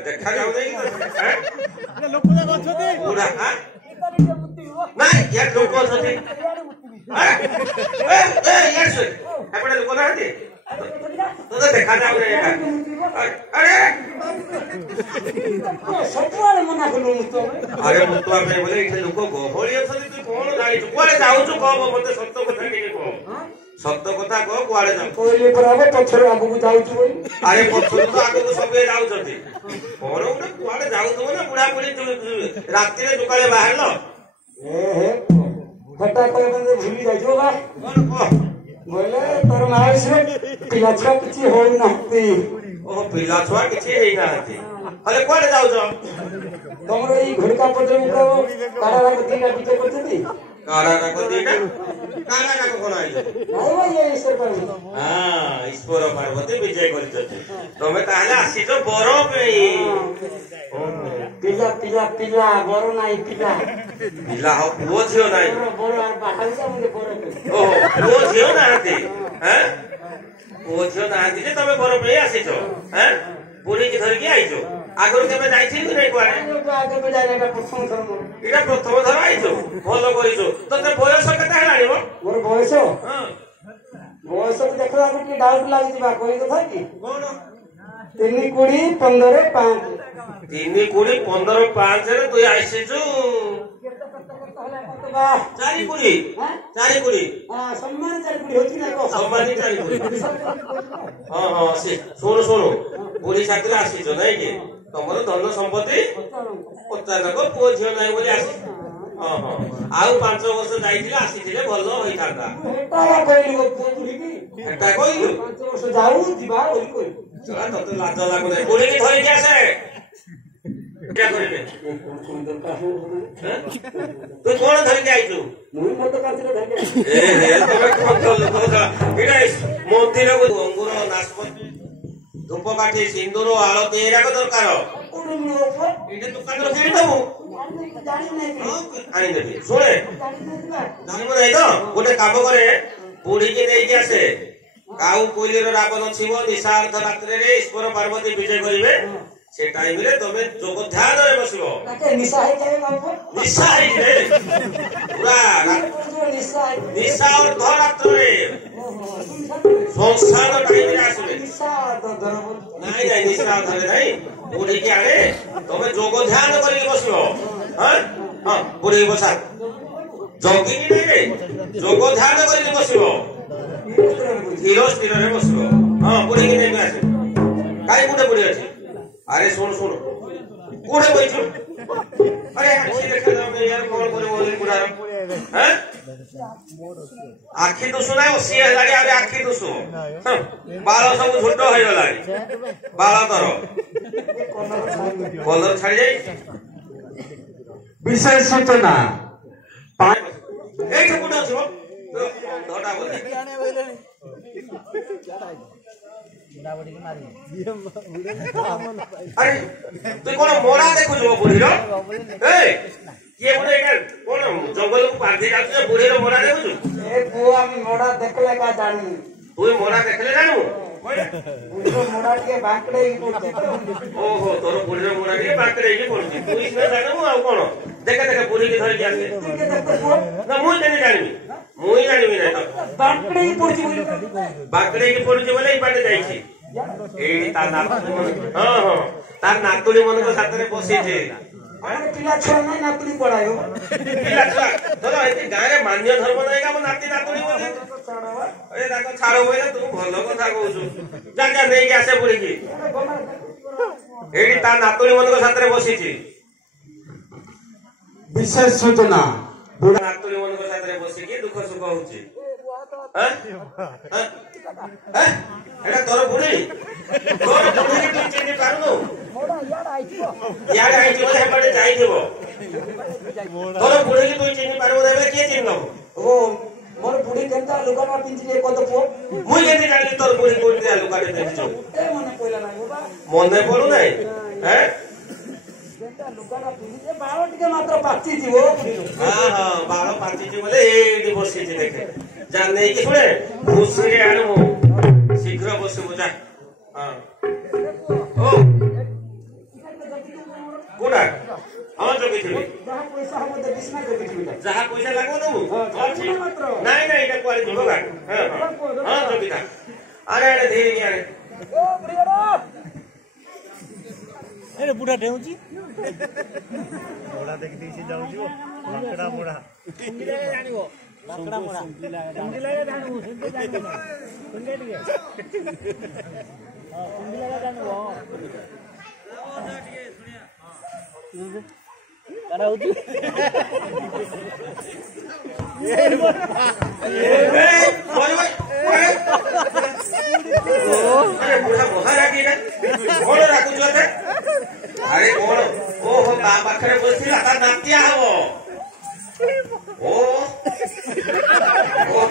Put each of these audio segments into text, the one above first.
देखा जाऊ नहीं या लोक अछंती यार से एपटे लोक नाहंती तो देखा जाऊ रे अरे सबुआले मना कलु मुतो अरे मुतुआ पे बोले इथे लोक गहळी अछंती तू कोन जाई छु कोले जाऊ छु कह मते सत्य कथा टिके कह सत्य कथा कह कुआडे जाऊ कोइले पराबे पछर आगु जाऊ छु भाई अरे पछर तो आगु सबे जाऊ छथि कोन उडे कुआडे जाऊ तो ना बुढ़ा बुढ़ी राति रे दुकाले बाहरलो हे फटा कह बंदे भूली जाई जो बा कोन कह बोले तोर माइस रे पिला छुआ किछि होई नाहती ओ पिला छुआ किछि हेई नाहती अरे कुआडे जाऊ छ तमरो ई घड़का पत्र को काडा राग दीना पीछे करछती काडा राग दीना काडा राग कोन आई नाही भाई ये ईश्वर पार्वती हां ईश्वर पार्वती विजय करछती तमे ताहले आसी छ बरो पे पिला पिला पिला बरो नाही पिला पिला हो पुओ छियो नाही बरो आ बाहर जा मुझे बरो ओ पुओ छियो नाहती हैं पुओ छियो नाहती जे तमे बरो पे आसी छ हैं बुढ़ी की धर के आई छो आगरो केबे जाई छी नै कुआडे आगे पे जाने का प्रथम धर्म इटा प्रथम धर आई छो भलो करी छो तते बयस केते हेलानी हो मोर बयस हां बयस देखला कि डाउट लागि दिबा कोई कथा की कोन 3 कुड़ी 15 5 3 कुड़ी 15 5 रे तू आइसे छु 4 कुड़ी 4 कुड़ी हां सम्मान 4 कुड़ी होची ना को सम्मानी 4 कुड़ी हां हां से सुनो सुनो बुढ़ी साथी आसी छो नै के तमरो धन संपत्ति पचानक पुओ झियो नै बोली आसी हां हां आउ 5 वर्ष जाईथिले आसीथिले भलो होई थांदा एटा कहली को पुओ बुढ़ी की एटा कहलु 5 वर्ष जाऊ दिबा बोली कोई चला तते लाज लागु नै बुढ़ी की धरि के आसे क्या करिबे तू कोन धरि के आइछु मुई मत काचरे धरि के ए तमे कोन तो इडा मंदिर को अंगुर नाशपति धूपकाठी सिंदूर आलती एरा को दरकार इडे दुकान रो किनि दबु आनी देबी सुने जानिबो नै तो गोटे काम करे बुढ़ी के देई के आसे काउ कोइले रो रावण छिवो निशा अर्थ रात्रि रे ईश्वर पार्वती विजय करिवे से टाइम रे तमे जोग ध्यान रे बसिबो ताके निशा है जावे बाबू निशा रे पूरा निशा और धरात्र रे संसार टाइम रे आसीबे निशा तो धरबो नाही नाही निशा धरे नाही बुढ़ी के आगे तमे जोग ध्यान करी बसिबो हां हां बुढ़ी बसा जोगिनी रे जोग ध्यान करी बसिबो धीरो स्थिर रे बसिबो हां बुढ़ी के नहीं आसे काई गुडे बुढ़ी अछि अरे सुन सुन कोड़े बैठो अरे आखी देखा जाओ यार कौन करे बोले बुढ़ा हैं आखी दोसो ना 80000 अरे आखी दोसो बाल सब छोट होय गलानी बाल तर कलर छाड़ी जाई विशेष सूचना एक गुडा छो धोटा बोले अरे तू कोन मोरा देखु जो बुढ़ी रो ए ये बुढ़े के कोन जंगल को बांधी जात बुढ़ी रो मोरा देखु ए बुआ हम मोड़ा देखले का जानी तू मोरा देखले जानू बुढ़ी रो मोड़ा के बांकड़े ही पड़ते ओहो तोर बुढ़ी रो मोरा के बांकड़े ही पड़ती तू इसने जानू आ कोन देख देख बुढ़ी के धर के आसे ना मुई नहीं जानबी मुई जानबी ना बांकड़े ही पड़ती बांकड़े की पड़ती बोले ई बाटे जाई छी एडी ता नातुली मन हां हां तार नातुली मन को साथ रे बसी छे अरे पिला छुआ नहीं नातुली पड़ायो पिला छुआ चलो एती गाय रे मान्य धर्म नहीं का नाती नातुली बोले अरे ताको छाड़ो बोले तू भलो कथा कहू जा जा नहीं के आसे बुढ़ी की एडी ता नातुली मन को साथ रे बसी छी विशेष सूचना बुढ़ा नातुली मन को साथ रे बसी की दुख सुख होची हैं हैं एटा तोर बुढ़ी की तू चिन्ह पारनु यार आई जो है बड़े जाई देबो तोर बुढ़ी की तू चिन्ह पारु देबे के चिन्ह ओ मोर बुढ़ी केनता लुगाना पिंजले को तो पो मुई केति जानि तोर बुढ़ी कोन दे लुगाने पिंजो ए मने कोइला नाही बाबा मने पड़ू नाही हैं केनता लुगाना पिंजले बावट के मात्र पाची जीवो हां हां बाळ पाची जी बोले एडी बसी जी देखे जान नहीं कि सुने भूसरे आनु शीघ्र बस बुझा हां ओ कोडा हाँ जगिथिबे जहाँ पैसा हम देबिस ना जगिथिबे जहाँ पैसा लागो दबु हां मात्र नहीं नहीं एटा कुआरे जीव गा हां जगिता अरे अरे धीरे के अरे ओ प्रियरा अरे बुढ़ा डेउची बुढ़ा देख देसी जाउछु लकड़ा बुढ़ा सुंगले जानिबो लकड़ा बुढ़ा सुंगले जानिबो सुंगले जानिबो सुंगले दिए हां सुंगले जानिबो कारा होती अरे बुढ़ा महारागी ना कौन राखु जोते अरे कौन ओहो ता पाखरे बसिला ता नातिया हबो ओ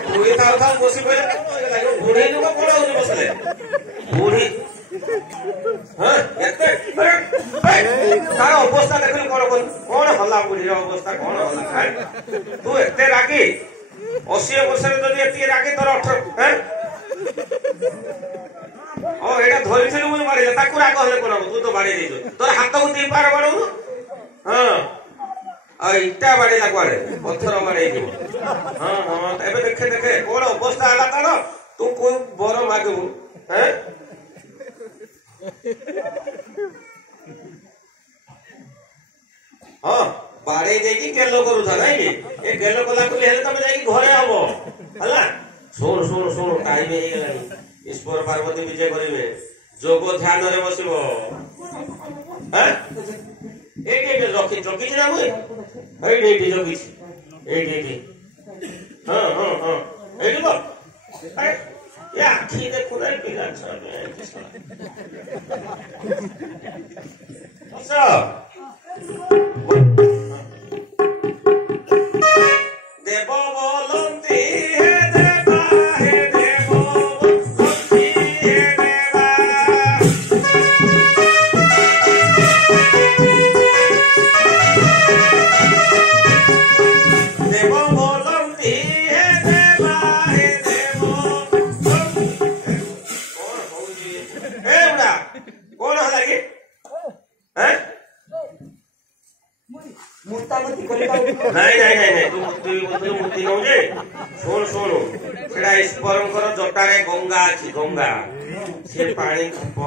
तुई था बसी पड़े लागो बुढ़ी नु कोन होनी बसले बुढ़ी हां एते तार अवस्था देखल कोन हल्ला बुढ़ी अवस्था कोन हल्ला तू एते रागी 80 वर्ष रे जदी एते रागी तोर 18 हैं ओ एटा धरिथिलु मुई मारे ताकू राग हले कोन तू तो बाड़ी देजो तोर हाथ को दी पार बाड़ू हां आ इटा बाड़ी ला कोरे पत्थर मारे दियो हां हां एबे देखे कोन अवस्था हला तार तू कोई बर मागू हैं हां बाड़े देकी गेलो करू था नहीं ए गेलो कला को हेले तमे जाई घरे हबो हला सुन टाइम हे गेलानी ईश्वर पार्वती विजय करिवे जोग ध्यान रे बसिबो हैं एके रखी जगी ना मुई एडी जगी एडी हां एडी बो अरे ये आखी देखो रे पिला सब अच्छा देव बोलंती हे देवा हे देव बोलंती हे देवा देव बोलंती हे देवा हे देव बोलंती कौन होजी ए बुढ़ा कौन हला की हैं मुक्तामती करिता नहीं तू मुक्ति नौ जे सुन सेटा ईश्वरंकर जटारे गंगा अछि गंगा से पानी थप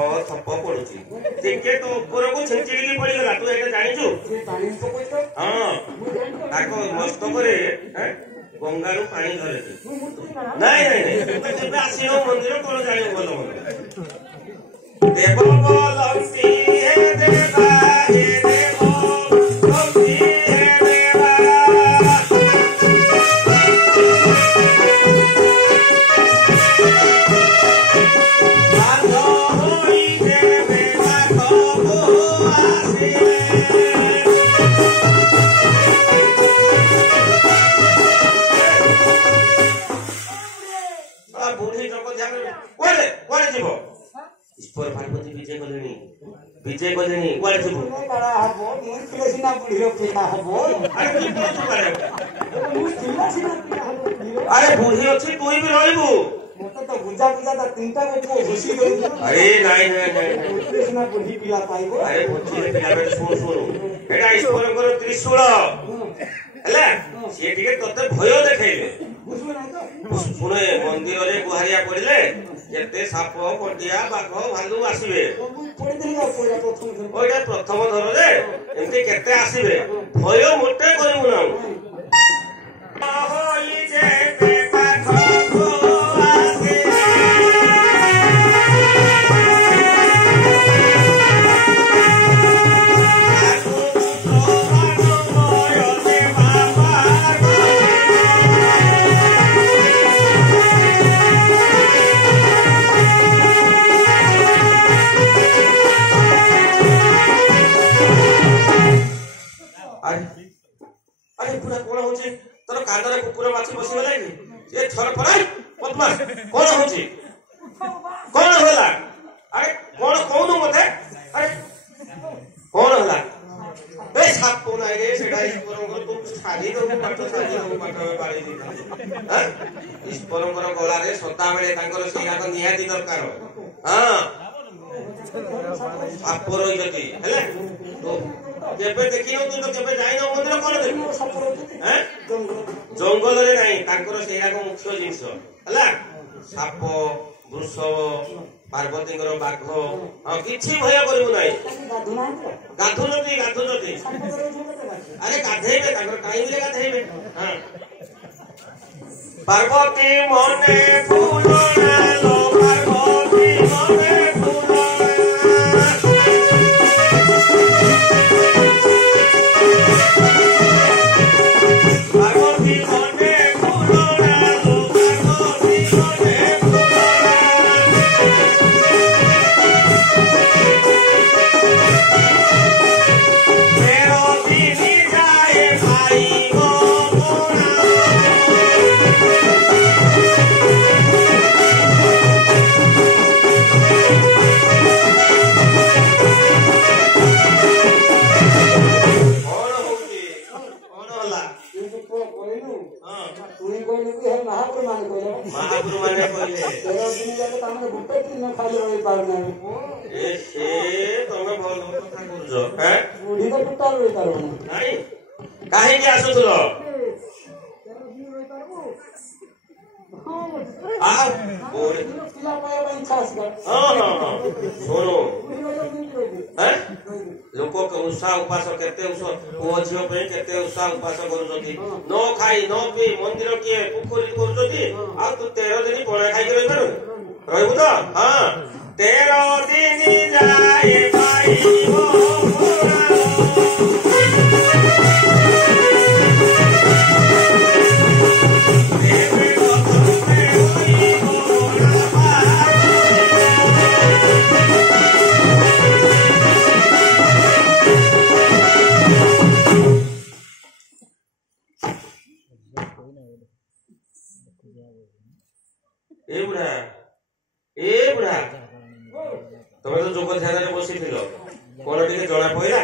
पड़ुची टिके तू ऊपर को छिंचिड़ी पड़ी गला तू एटा जानिछु पानी पकोइतो हां ताको मस्त करे हैं गंगा रू पानी धरे नहीं तू जेबे आसीनो मंदिर कोन जानि बोलो देव बोलंती हे देवा हे देव बोलंती हे देवा बांधो होई देवे बांधो आसीवे आ बुढ़ी जको ध्यान कोले जीवो ईश्वर पार्वती विजय कलेनी कोले जीवो कारा हबो मुई सिना बुढ़ी रखेना हबो अरे की तो करे मुई सिना हबो अरे बुढ़ी अछि तू भी रहबू मते तो बुझा ता तीनटा को घुसी गई अरे नहीं सिना बुढ़ी पिला पाइबो अरे बुढ़ी पिला बेट सुन एटा ईश्वरंकर त्रिशूल हेला से टिके तते भय देखाइले बुझबो ना तो सुने मंदिर रे गुहारिया पड़िले जेते साप पटिया बाघ भालू आसीबे पड़ी देला पड़ा प्रथम ओइटा प्रथम धर रे एमती केते आसीबे भय मोटे करिमु ना होई जेते पाख को आसे अरे पूरा कोण होची तोर कांदरे कुकुर माछी बसी गला कि ए थर पराई बदमाश कोण होची कोण होला अरे कोण कोन मते अरे कोण होला ए साप कोन आइ रे सेडा ईश्वरंकर तू छाडी दो पाठ बाड़ी दी हां ईश्वरंकर गला रे सदा बेले तांकर सेयाक निहाती दरकार हां ସାପ ରହିଛନ୍ତି ହେଲା ତୁ କେବେ ଦେଖିନୁ ତୁ ତ କେବେ ଯାଇନ ମନ୍ଦିର କଣ ଦେଖିବୁ ଜଙ୍ଗଲରେ ନାହିଁ ତାଙ୍କର ସେଇଆକ ମୁଖ୍ୟ ଜିନିଷ ହେଲା ସାପ ବୃଷଭ ପାର୍ବତୀଙ୍କର ବାଘ କିଛି ଭୟ କରିବୁ ନାହିଁ ଗାଧୁଛନ୍ତି ଆରେ ଗାଧେଇବେ ତାଙ୍କର ଟାଇମରେ ଗାଧେଇବେ ପାର୍ବତୀ ମନେ ଫୁଲଣା ଲୋ ପାର୍ବତୀ ମନେ महापुर माने कहले 13 दिन जाके तामे गुटे दिन खाली रही पारना ए से तमे भल कथा करजो हैं बुढ़ी तो टूटा रही पारना नाही काहे के आसुथलो 13 दिन रही पारबो आ बोले पिला पाया बन छास कर हां सुनो हैं लोक उषा उपास केते पुओ झियो पे केते उषा उपास करूछथि न खाई न पी मंदिर के पोखरी करूछथि आ तू 13 दिन पळा खाई के रहबो रहबो तो हां 13 दिन जाए भाई हो ए बुढ़ा तमे तो जोग ध्यान रे बसी थिलो कोन टिके जणा पइला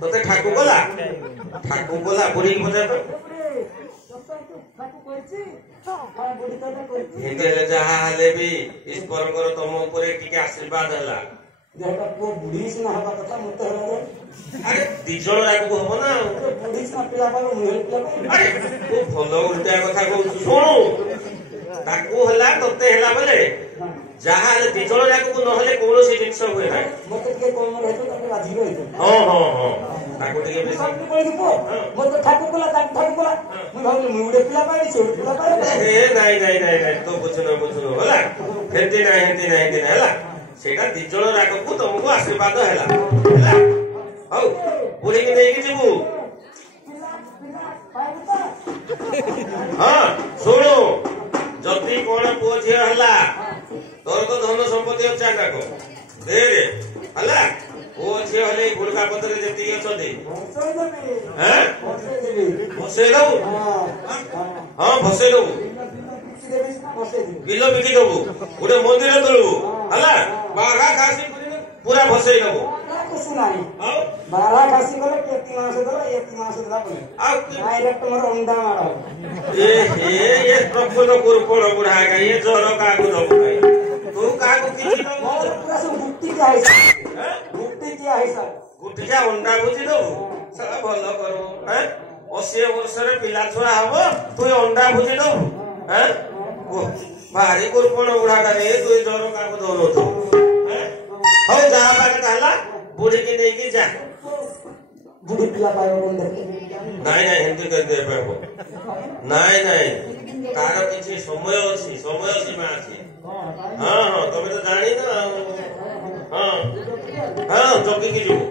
तते ठाकु कोला बुढ़ी बजा तो हिंदे जहा हले भी ईश्वर कर तम ऊपर टिके आशीर्वाद हला जेटा को बुढ़ी से ना हवा कथा मत हो अरे दिजण राकू हबो ना बुढ़ी से पिला पालो मुहे पिला अरे तू भलो उल्टा कथा कहू सुनु ताकू हला तते हला बोले जहा दिजण राकू न हले कोनोसी जिंस होय ना मते के कोन रहतो तके राजी रहतो हां ताकू टिके बेसी सब को दीपो मते ठाकू कोला मु भाबले मुडे पिला पाई से पिला पाई ए नहीं तो बुझनो हला हेंती नहीं हला सेटा दिजण राकू तुमको आशीर्वाद हला हौ बुढ़ी के नहीं जीवु हाँ सुनो जदि कौन पुओ झी हला तोर तो धन संपत्ति अच्छा काको दे रे हला पुओ झी हले गुड़का पत्र जेती अछथि हैं भसे दऊ हां भसे दऊ किलो बिकी दऊ गोटे मंदिर तळू हला बाघा खासी पूरा भसे दऊ कुछ नहीं बारा खासी करे केती मास देला बने आ डायरेक्ट मोर अंडा मारो ये प्रफुल्ल कुरपण बुढ़ा का ये जोर का को दब गई तू का को किछि न पूरा सब गुट्टी के आइसा गुटिया अंडा बुझी दो साला भलो करू हैं 80 वर्ष रे पिला छुआ हबो तू अंडा बुझी दो हैं ओ भारी कुरपण बुढ़ा का रे तू जोर का को दोनो तो हैं हो जा बाके हला बुढ़ी के नहीं की जा बुढ़ी पिला पायो बोल दे नहीं हिंदी कर दे पाबो नहीं तार किछि समय सीमा अछि हां तमे तो जानी ना हां जल्दी की जीवो